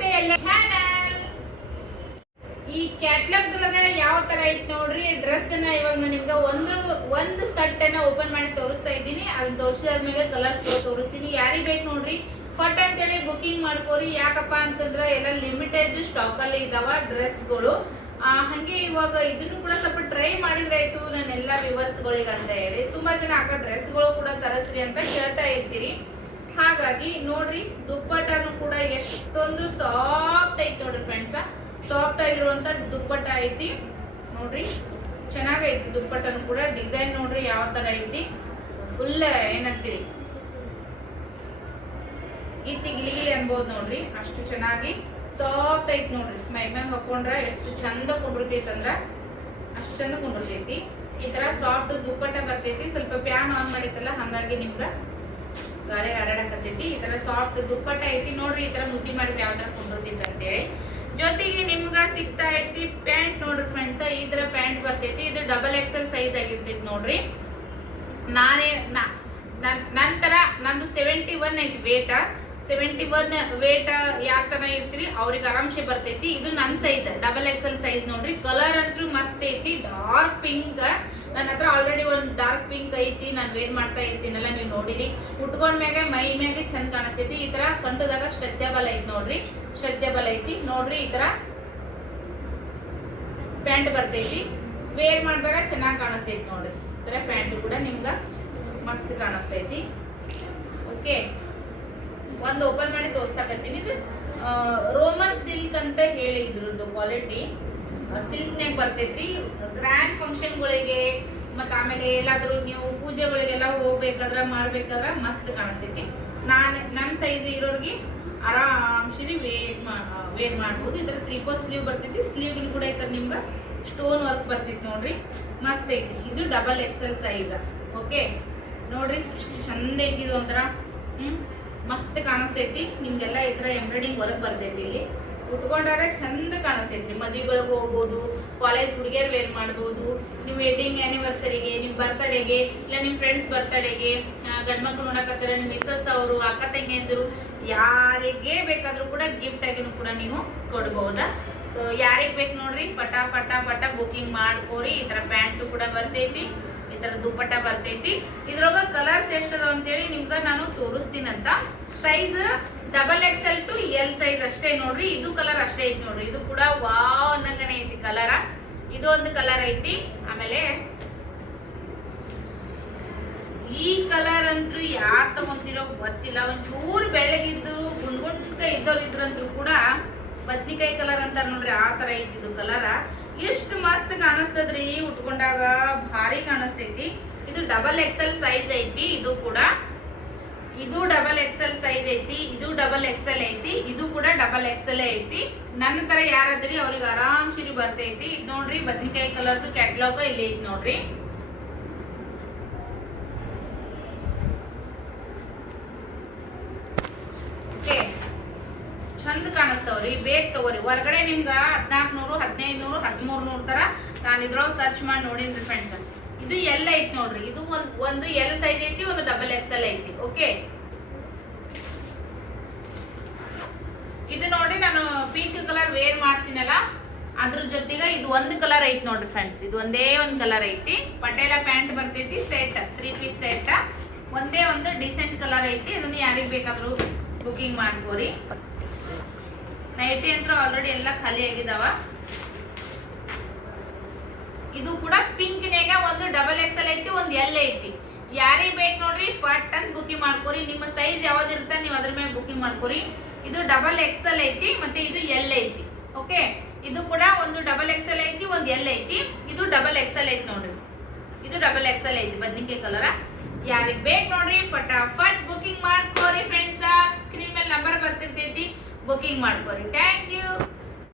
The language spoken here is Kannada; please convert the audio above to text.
ನಮಸ್ತೆ ಎಲ್ಲ ಚಾನಲ್. ಈ ಕ್ಯಾಟ್ಲಾಗ್ ದೊಳಗ ಯಾವ ತರ ಐತ್ ನೋಡ್ರಿ ಡ್ರೆಸ್ ಅನ್ನ ಇವಾಗ ನಾನು ನಿಮ್ಗೆ ಒಂದು ಸೆಟ್ ಅನ್ನ ಓಪನ್ ಮಾಡಿ ತೋರಿಸ್ತಾ ಇದ್ದೀನಿ. ಅದನ್ನ ತೋರಿಸಿದ್ಮೇಲೆ ಕಲರ್ಸ್ ತೋರಿಸ್ತೀನಿ. ಯಾರಿಗ್ ಬೇಕು ನೋಡ್ರಿ ಫಟ್ ಅಂತೇಳಿ ಬುಕಿಂಗ್ ಮಾಡ್ಕೋರಿ. ಯಾಕಪ್ಪ ಅಂತಂದ್ರ ಎಲ್ಲ ಲಿಮಿಟೆಡ್ ಸ್ಟಾಕ್ ಅಲ್ಲಿ ಇದಾವ ಡ್ರೆಸ್ಗಳು. ಹಂಗೆ ಇವಾಗ ಇದನ್ನು ಕೂಡ ಸ್ವಲ್ಪ ಟ್ರೈ ಮಾಡಿದ್ರೆ ಆಯ್ತು ನನ್ನೆಲ್ಲ ವ್ಯೂವರ್ಸ್ ಗಳಿಗೆ ಅಂತ ಹೇಳಿ. ತುಂಬಾ ಜನ ಆಗ ಡ್ರೆಸ್ಗಳು ಕೂಡ ತರಿಸ್ರಿ ಅಂತ ಕೇಳ್ತಾ ಇರ್ತೀರಿ. ಹಾಗಾಗಿ ನೋಡ್ರಿ ದುಪ್ಪಟ್ಟನು ಕೂಡ ಎಷ್ಟೊಂದು ಸಾಫ್ಟ್ ಐತಿ ನೋಡ್ರಿ ಫ್ರೆಂಡ್ಸ್. ಸಾಫ್ಟ್ ಆಗಿರುವಂತ ದುಪ್ಪಟ್ಟ ಐತಿ ನೋಡ್ರಿ, ಚೆನ್ನಾಗೈತಿ ದುಪ್ಪಟ್ಟನು ಕೂಡ. ಡಿಸೈನ್ ನೋಡ್ರಿ ಯಾವ ತರ ಐತಿ, ಫುಲ್ ಏನಂತೀರಿ ಗಿಚ್ಚಿ ಗಿಲಿಗಿಲಿ ಅನ್ಬೋದು ನೋಡ್ರಿ. ಅಷ್ಟು ಚೆನ್ನಾಗಿ ಸಾಫ್ಟ್ ಐತಿ ನೋಡ್ರಿ. ಮೈ ಮ್ಯಾಗ ಹಾಕೊಂಡ್ರ ಎಷ್ಟು ಚಂದ ಕುಂಡಿರ್ತೈತಿ ಅಂದ್ರ ಅಷ್ಟು ಚಂದ ಕುಂಡಿರ್ತೈತಿ. ಈ ತರ ಸಾಫ್ಟ್ ದುಪ್ಪಟ್ಟ ಬರ್ತೈತಿ. ಸ್ವಲ್ಪ ಪ್ಯಾನ್ ಆನ್ ಮಾಡಿತ್ತಲ್ಲ ಹಂಗಾಗಿ ನಿಮ್ಗ ಗಾರೆ ಹರಡಕತ್ತೈತಿ. ಈ ತರ ಸಾಫ್ಟ್ ದುಪ್ಪಟ್ಟ ಐತಿ ನೋಡ್ರಿ. ಈ ತರ ಮುದ್ದಿ ಮಾಡಿದ್ರೆ ಯಾವ ತರ ಕುಂಡಿರ್ತೈತಿ ಅಂತೇಳಿ. ಜೊತೆಗೆ ನಿಮ್ಗ ಸಿಗ್ತಾ ಐತಿ ಪ್ಯಾಂಟ್ ನೋಡ್ರಿ ಫ್ರೆಂಡ್ಸ್. ಈ ತರ ಪ್ಯಾಂಟ್ ಬರ್ತೈತಿ. ಇದು ಡಬಲ್ ಎಕ್ಸೆಲ್ ಸೈಜ್ ಆಗಿರ್ತೈತಿ ನೋಡ್ರಿ. ನಂತರ ನಂದು 71 ಐತಿ ವೇಟ್. 71 ವೇಟ್ ಯಾವ ತರ ಇರ್ತೀರಿ ಅವ್ರಿಗೆ ಆರಾಮ್ಸೆ ಬರ್ತೈತಿ. ಇದು ನನ್ ಸೈಜ್ ಡಬಲ್ ಎಕ್ಸೆಲ್ ಸೈಜ್ ನೋಡ್ರಿ. ಕಲರ್ ಅಂತೂ ಮಸ್ತ್ ಐತಿ, ಡಾರ್ಕ್ ಪಿಂಕ್. ನನ್ನ ಹತ್ರ ಆಲ್ರೆಡಿ ಒಂದು ಡಾರ್ಕ್ ಪಿಂಕ್ ಐತಿ. ನಾನು ವೇರ್ ಮಾಡ್ತಾ ಇರ್ತೀನಲ್ಲ, ನೀವು ನೋಡಿರಿ. ಉಟ್ಕೊಂಡ್ಮ್ಯಾಗ ಮೈ ಮ್ಯಾಗೆ ಚಂದ ಕಾಣಿಸ್ತೈತಿ. ಈ ತರ ಸೊಂಟದಾಗ ಸ್ಟ್ರೆಚಬಲ್ ಐತಿ ನೋಡ್ರಿ, ಸ್ಟ್ರೆಚಬಲ್ ಐತಿ ನೋಡ್ರಿ. ಈ ತರ ಪ್ಯಾಂಟ್ ಬರ್ತೈತಿ. ವೇರ್ ಮಾಡಿದಾಗ ಚೆನ್ನಾಗಿ ಕಾಣಿಸ್ತೈತಿ ನೋಡ್ರಿ. ಈ ತರ ಪ್ಯಾಂಟ್ ಕೂಡ ನಿಮ್ಗ ಮಸ್ತ್ ಕಾಣಿಸ್ತೈತಿ. ಓಕೆ, ಒಂದು ಓಪನ್ ಮಾಡಿ ತೋರ್ಸಕತ್ತೀನಿ. ಇದು ರೋಮನ್ ಸಿಲ್ಕ್ ಅಂತ ಹೇಳಿ ಇದ್ರದ್ದು ಕ್ವಾಲಿಟಿ ಸಿಲ್ಕ್ ನಾಗ ಬರ್ತೈತ್ರಿ. ಗ್ರ್ಯಾಂಡ್ ಫಂಕ್ಷನ್ ಗಳಿಗೆ ಮತ್ತ ಆಮೇಲೆ ಎಲ್ಲಾದ್ರೂ ನೀವು ಪೂಜೆಗಳಿಗೆಲ್ಲ ಹೋಗ್ಬೇಕಾದ್ರ ಮಾಡ್ಬೇಕಾದ್ರ ಮಸ್ತ್ ಕಾಣಿಸ್ತೈತಿ. ನನ್ ಸೈಜ್ ಇರೋರ್ಗೆ ಆರಾಮ್ಸಿರಿ ವೇರ್ ಮಾಡ್ಬೋದು. ಈ ತರ 3/4 ಸ್ಲೀವ್ ಬರ್ತೈತಿ. ಸ್ಲೀವ್ ಕೂಡ ಈ ತರ ನಿಮ್ಗ ಸ್ಟೋನ್ ವರ್ಕ್ ಬರ್ತೈತಿ ನೋಡ್ರಿ, ಮಸ್ತ್ ಐತಿ. ಇದು ಡಬಲ್ ಎಕ್ಸೆಲ್ ಸೈಜ್. ಓಕೆ ನೋಡ್ರಿ ಎಷ್ಟು ಚಂದ ಐತಿ. ಇದು ಒಂಥರ ಮಸ್ತ್ ಕಾಣಿಸ್ತೈತಿ. ನಿಮ್ಗೆಲ್ಲ ಈ ತರ ಎಂಬ್ರಾಯ್ಡಿಂಗ್ ವರ್ಕ್ ಬರ್ತೈತಿ. ಇಲ್ಲಿ ಉಟ್ಕೊಂಡಾಗ ಚಂದ ಕಾಣಿಸ್ತೈತ್ರಿ. ಮದುವೆಗಳಿಗೆ ಹೋಗ್ಬೋದು, ಕಾಲೇಜ್ ಹುಡುಗಿಯರ್ ವೇರ್ ಮಾಡ್ಬೋದು. ನೀವು ವೆಡ್ಡಿಂಗ್ ಆನಿವರ್ಸರಿಗೆ, ನಿಮ್ ಬರ್ತಡೆಗೆ, ಇಲ್ಲ ನಿಮ್ ಫ್ರೆಂಡ್ಸ್ ಬರ್ತಡೆಗೆ, ಗಂಡ್ಮಕ್ಳು ನೋಡಕತ್ತಾರ, ನಿಮ್ ಮಿಸಸ್ ಅವರು, ಅಕ್ಕ ತಂಗಿಯಂದ್ರು, ಯಾರಿಗೆ ಬೇಕಾದ್ರೂ ಕೂಡ ಗಿಫ್ಟ್ ಆಗಿನೂ ಕೂಡ ನೀವು ಕೊಡ್ಬಹುದಾ. ಸೊ ಯಾರಿಗ್ ಬೇಕು ನೋಡ್ರಿ ಫಟ ಫಟ ಫಟ ಬುಕಿಂಗ್ ಮಾಡ್ಕೋರಿ. ಈ ತರ ಪ್ಯಾಂಟ್ ಕೂಡ ಬರ್ತೈತಿ, ಈ ತರ ದುಪ್ಪಟ್ಟ ಬರ್ತೈತಿ. ಇದ್ರೊಳಗ ಕಲರ್ಸ್ ಎಷ್ಟದ ಅಂತೇಳಿ ನಿಮ್ಗ ನಾನು ತೋರಿಸ್ತೀನಂತ. Size double XL to L size ಅಷ್ಟೇ ನೋಡ್ರಿ. ಇದು ಕಲರ್ ಅಷ್ಟೇ ಐತಿ ನೋಡ್ರಿ. ಇದು ಕೂಡ ವಾವ್ ಅನ್ನಂಗನೆ ಐತಿ ಕಲರ. ಇದು ಒಂದು ಕಲರ್ ಐತಿ. ಆಮೇಲೆ ಈ ಕಲರ್ ಅಂತೂ ಯಾರ್ ತಗೊಂತಿರೋ ಗೊತ್ತಿಲ್ಲ. ಒಂಚೂರು ಬೆಳಗಿದ್ದು ಗುಂಡ್ಗುಂಡ್ಕಾಯಿ ಇದ್ದವ್ರು ಇದ್ರಂತೂ ಕೂಡ ಬದ್ನಿಕಾಯಿ ಕಲರ್ ಅಂತಾರ ನೋಡ್ರಿ, ಆ ತರ ಐತಿ ಇದು ಕಲರ. ಎಷ್ಟು ಮಸ್ತ್ ಕಾಣಿಸ್ತದ್ರಿ ಉಟ್ಕೊಂಡಾಗ, ಭಾರಿ ಕಾಣಿಸ್ತೈತಿ. ಇದು ಡಬಲ್ ಎಕ್ಸೆಲ್ ಸೈಜ್ ಐತಿ. ಇದು ಕೂಡ ಇದು ಡಬಲ್ ಎಕ್ಸೆಲ್ ಸೈಜ್ ಐತಿ. ಇದು ಡಬಲ್ ಎಕ್ಸೆಲ್ ಐತಿ. ಇದು ಕೂಡ ಡಬಲ್ ಎಕ್ಸೆಲ್ ಐತಿ. ನನ್ನ ತರ ಯಾರಾದ್ರಿ ಅವ್ರಿಗೆ ಆರಾಮ್ಸಿರಿ ಬರ್ತೈತಿ. ಇದು ನೋಡ್ರಿ ಬದ್ನಿಕಾಯಿ ಕಲರ್ದು ಕ್ಯಾಟ್ಲಾಗ್ ಇಲ್ಲಿ ಐತಿ ನೋಡ್ರಿ. ಓಕೆ, ಚಂದ ಕಾಣಿಸ್ತಾವ್ರಿ. ಬೇಗ ತಗೋರಿ. ಹೊರಗಡೆ ನಿಮ್ಗ 1400, 1500, 1300 ತರ ನಾನು ಇದ್ರೊಳಗೆ ಸರ್ಚ್ ಮಾಡಿ ನೋಡಿನ್ರಿ ಫ್ರೆಂಡ್ಸ್. ಇದು ಎಲ್ ಐತಿ ನೋಡ್ರಿ. ಇದು ಒಂದು ಎಲ್ ಸೈಜ್ ಐತಿ, ಒಂದು ಡಬಲ್ ಎಕ್ಸೆಲ್ ಐತಿ. ಓಕೆ, ಇದು ನೋಡ್ರಿ ನಾನು ಪಿಂಕ್ ಕಲರ್ ವೇರ್ ಮಾಡ್ತೀನಲ್ಲ, ಅದ್ರ ಜೊತೆಗೆ ಇದು ಒಂದು ಕಲರ್ ಐತಿ ನೋಡ್ರಿ ಫ್ರೆಂಡ್ಸ್. ಇದು ಒಂದೇ ಒಂದು ಕಲರ್ ಐತಿ. ಪಟೇಲ ಪ್ಯಾಂಟ್ ಬರ್ತೈತಿ. Set 3 piece set. ಒಂದೇ ಒಂದು ಡಿಸೆಂಟ್ ಕಲರ್ ಐತಿ. ಇದನ್ನ ಯಾರಿಗ್ ಬೇಕಾದ್ರೂ ಬುಕಿಂಗ್ ಮಾಡ್ಕೋರಿ. ನೈಟಿ ಅಂತೂ ಆಲ್ರೆಡಿ ಎಲ್ಲ ಖಾಲಿ ಆಗಿದಾವ. ಇದು ಕೂಡ ಪಿಂಕ್ ನ್ಯಾಗ ಒಂದು ಡಬಲ್ ಎಕ್ಸೆಲ್ ಐತಿ, ಒಂದು ಎಲ್ ಐತಿ. ಯಾರಿಗ್ ಬೇಕು ನೋಡ್ರಿ ಫಟ್ ಅಂತ ಬುಕಿಂಗ್ ಮಾಡ್ಕೋರಿ. ನಿಮ್ಮ ಸೈಜ್ ಯಾವ್ದಿರುತ್ತೆ ನೀವು ಅದ್ರ ಮೇಲೆ ಬುಕಿಂಗ್ ಮಾಡ್ಕೋರಿ. ಇದು ಡಬಲ್ ಎಕ್ಸೆಲ್ ಐತಿ, ಮತ್ತೆ ಇದು ಎಲ್ ಐತಿ. ಓಕೆ, ಇದು ಕೂಡ ಒಂದು ಡಬಲ್ ಎಕ್ಸೆಲ್ ಐತಿ, ಒಂದು ಎಲ್ ಐತಿ. ಇದು ಡಬಲ್ ಎಕ್ಸೆಲ್ ಐತಿ ನೋಡ್ರಿ. ಇದು ಡಬಲ್ ಎಕ್ಸೆಲ್ ಐತಿ ಬದ್ನಿಕಾಯಿ ಕಲರ. ಯಾರಿಗ್ ಬೇಕು ನೋಡ್ರಿ ಫಟಾಫಟ್ ಬುಕಿಂಗ್ ಮಾಡ್ಕೋರಿ ಫ್ರೆಂಡ್ಸ್. ಸ್ಕ್ರೀನ್ ಮೇಲೆ ನಂಬರ್ ಬರ್ತಿರ್ತೈತಿ, ಬುಕಿಂಗ್ ಮಾಡ್ಕೋರಿ. Thank you.